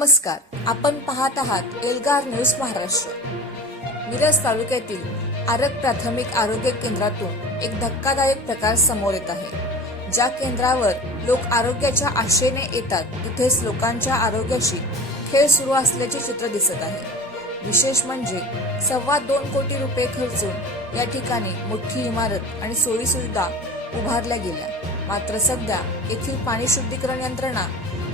नमस्कार, आपण पाहत आहात एल्गार न्यूज महाराष्ट्र। मिरज तालुक्यातील आरग प्राथमिक आरोग्य केंद्रातून एक धक्कादायक प्रकार समोर येत आहे। ज्या केंद्रावर लोक आरोग्याच्या आशेने येतात तिथेच लोकांच्या आरोग्याशी खेळ सुरू असल्याचे चित्र दिसत आहे। विशेष म्हणजे 2.25 कोटी रुपये खर्चून या ठिकाणी मोठी इमारत आणि सोयी सुविधा उभारल्या गेल्या, मात्र सध्या येथील पाणी शुद्धीकरण यंत्रणा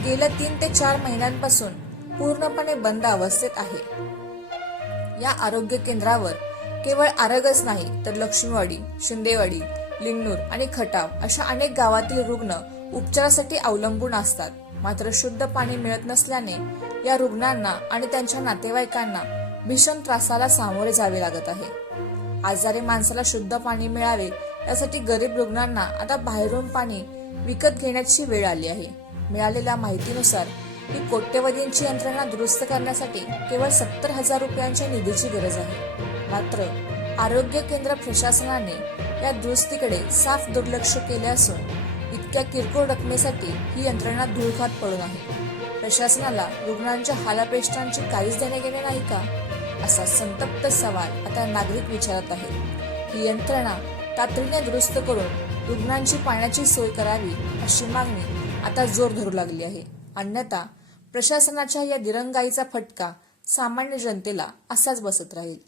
गेल्या 3 ते 4 महिन्यांपासून पूर्णपणे बंद अवस्थेत आहे। या आरोग्य केंद्रावर केवळ आरगच नाही तर लक्ष्मीवाडी, शिंदेवाडी, लिंगनूर आणि खटाव अशा अनेक गावातील रुग्ण उपचारासाठी अवलंबून असतात। मात्र शुद्ध पाणी मिळत नसल्याने या रुग्णांना आणि त्यांच्या नातेवाईकांना भीषण त्रासाला सामोरे जावे लागत आहे। आजारी माणसाला शुद्ध पाणी मिळावे यासाठी गरीब रुग्णांना आता बाहेरून पाणी विकत घेण्याची वेळ आली आहे। मिळालेल्या माहितीनुसार ही कोट्यवधींची यंत्रणा दुरुस्त करण्यासाठी केवळ 70,000 रुपयांच्या निधीची गरज आहे। मात्र आरोग्य केंद्र प्रशासनाने या दुरुस्तीकडे साफ दुर्लक्ष केले असून इतक्या किरकोळ रकमेसाठी ही यंत्रणा धूळ खात पडून आहे। प्रशासनाला रुग्णांच्या हालापेष्टांची काहीच देणे गेले नाही का, असा संतप्त सवाल आता नागरिक विचारत आहेत। ही यंत्रणा तातडीने दुरुस्त करून रुग्णांची पाण्याची सोय करावी अशी मागणी आता जोर धरू लागली आहे। अन्यथा प्रशासनाच्या या दिरंगाईचा फटका सामान्य जनतेला असाच बसत राहील।